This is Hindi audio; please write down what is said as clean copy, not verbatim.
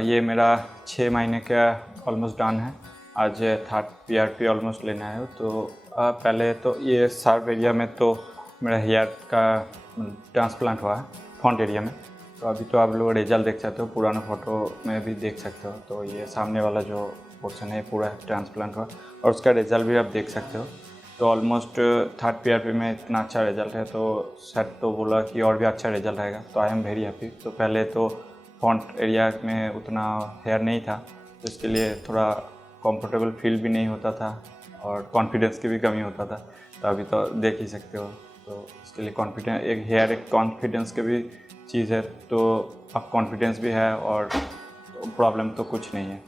ये मेरा 6 महीने का ऑलमोस्ट डन है। आज 3rd PRP ऑलमोस्ट लेना है। तो पहले तो ये सर्व एरिया में तो मेरा हेयर का ट्रांसप्लांट हुआ है फ्रंट एरिया में। तो अभी तो आप लोग रिजल्ट देख सकते हो, पुराना फ़ोटो में भी देख सकते हो। तो ये सामने वाला जो पोर्शन है पूरा ट्रांसप्लांट हुआ और उसका रिजल्ट भी आप देख सकते हो। तो ऑलमोस्ट 3rd PRP में इतना अच्छा रिजल्ट है, तो सर तो बोला कि और भी अच्छा रिजल्ट आएगा। तो आई एम वेरी हैप्पी। तो पहले तो फ्रंट एरिया में उतना हेयर नहीं था, तो इसके लिए थोड़ा कंफर्टेबल फील भी नहीं होता था और कॉन्फिडेंस की भी कमी होता था। तो अभी तो देख ही सकते हो। तो इसके लिए कॉन्फिडेंस, एक हेयर एक कॉन्फिडेंस की भी चीज़ है। तो अब कॉन्फिडेंस भी है और प्रॉब्लम तो कुछ नहीं है।